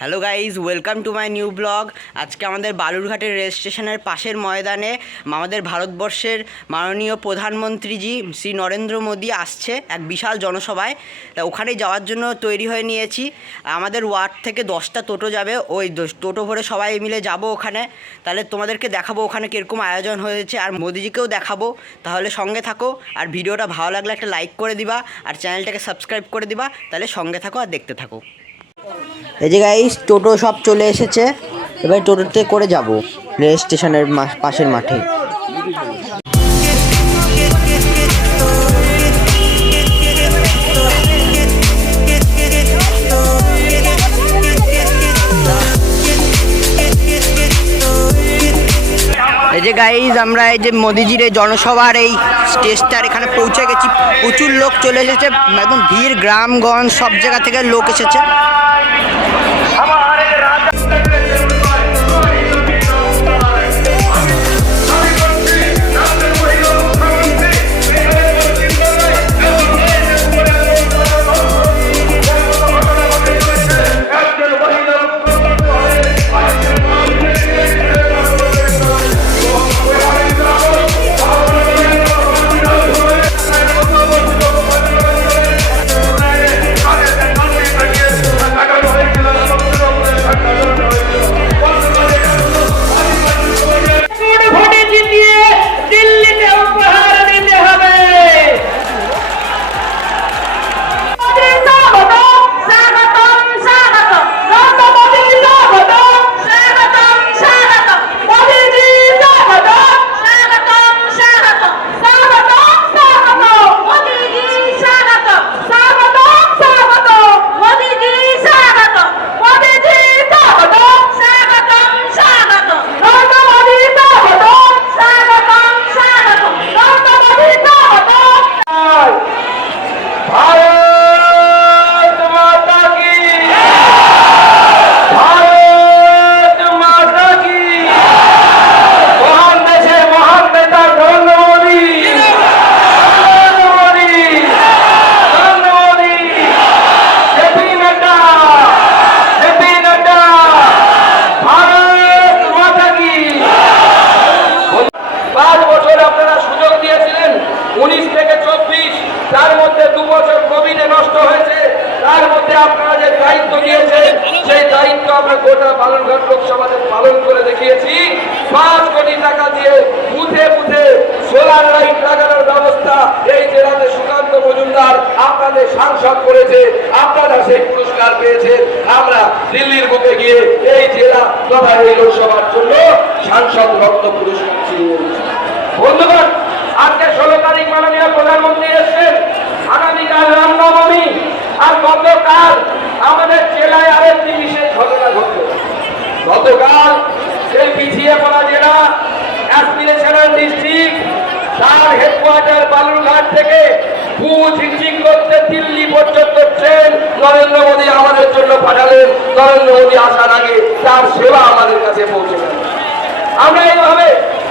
Hello guys, welcome to my new blog. আজকে আমাদের বালুরঘাটের rail স্টেশনের পাশের ময়দানে আমাদের ভারতবর্ষের মাননীয় প্রধানমন্ত্রীজি শ্রী নরেন্দ্র মোদী আসছে এক বিশাল জনসভায়। তা ওখানে যাওয়ার জন্য তৈরি হয়ে নিয়েছি। আমাদের ওয়ার্ড থেকে 10টা টোটো যাবে, ওই টোটো ভরে সবাই মিলে যাব ওখানে। তাহলে তোমাদেরকে দেখাবো ওখানে কীরকম আয়োজন হয়েছে, আর মোদিজিকেও দেখাবো। তাহলে সঙ্গে থাকো, আর ভিডিওটা ভালো লাগলে একটা লাইক করে দিবা, আর চ্যানেলটাকে সাবস্ক্রাইব করে দিবা। তাহলে সঙ্গে থাকো আর দেখতে থাকো। এই যে গাইস, টোটো সব চলে এসেছে, এবার টোটোতে করে যাব রেল স্টেশনের পাশের মাঠে। এই যে গাইজ, আমরা এই যে মোদিজির এই জনসভার এই স্টেজটার এখানে পৌঁছে গেছি। প্রচুর লোক চলে এসেছে, একদম ভিড়, গ্রামগঞ্জ সব জায়গা থেকে লোক এসেছে। তার মধ্যে 2 বছর কোভিডে নষ্ট হয়েছে, তার মধ্যে আপনারা যে দায়িত্ব দিয়েছেন সেই দায়িত্ব আমরা গোটা বালুরঘাট লোকসভাতে পালন করে দেখিয়েছি। 5 কোটি টাকা দিয়ে বুথে বুথে সোলার লাইট লাগানোর ব্যবস্থা এই জেলাতে সুকান্ত মজুমদার আপনাদের সাংসদ করেছে, আপনারা সেই পুরস্কার পেয়েছেন। আমরা দিল্লির বুকে গিয়ে এই জেলা তথা এই লোকসভার জন্য সাংসদ রত্ন পুরস্কার ছিল। বন্ধুগণ, আজকে 16 তারিখ মাননীয় প্রধানমন্ত্রী এসেছেন, আগামীকাল রামনবমী, আর গতকাল আমাদের জেলায় আরেকটি বিশেষ ঘটনা ঘটল। গতকাল এই পিছিয়ে পড়া জেলা অ্যাসপিরেশনাল ডিস্ট্রিক্ট, তার হেডকোয়ার্টার বালুরঘাট থেকে ঝিকঝিক করতে দিল্লি পর্যন্ত ট্রেন নরেন্দ্র মোদী আমাদের জন্য পাঠালেন। নরেন্দ্র মোদী আসার আগে তার সেবা আমাদের কাছে পৌঁছে গেল। আমরা এইভাবে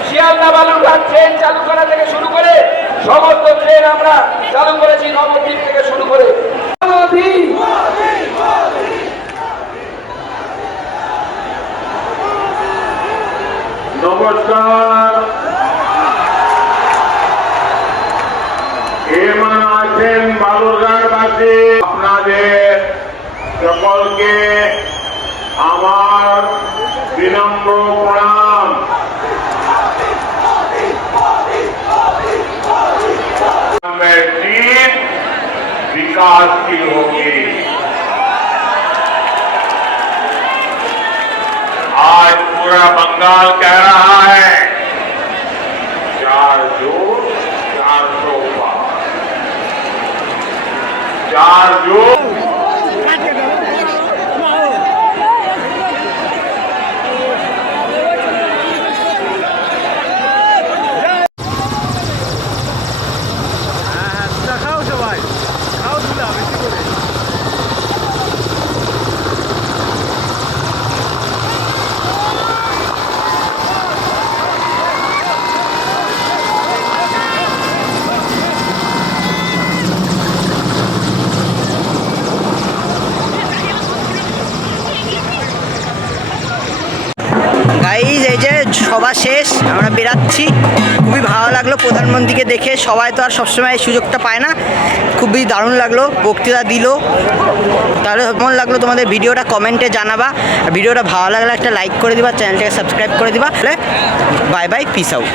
শিয়ালদা বালুরঘাট ট্রেন চালু করা থেকে শুরু করে সমস্ত ট্রেন আমরা চালু করেছি, নবদ্বীপ থেকে শুরু করে। নমস্কার। এমন আছেন বালুরঘাটবাসী, আপনাদের সকলকে আমার বিনম্র প্রণাম। जीत विकास की होगी। आज पूरा बंगाल कह रहा है 4 जून 400 पार, 4 जून। সভা শেষ, আমরা বেরাচ্ছি। খুবই ভালো লাগলো প্রধানমন্ত্রীকে দেখে, সবাই তো আর সবসময় এই সুযোগটা পায় না। খুবই দারুণ লাগলো, বক্তৃতা দিল। তাহলে কেমন লাগলো তোমাদের ভিডিওটা কমেন্টে জানাবা। আর ভিডিওটা ভালো লাগলে একটা লাইক করে দিবা, চ্যানেলটাকে সাবস্ক্রাইব করে দিবা। Bye bye, piece out.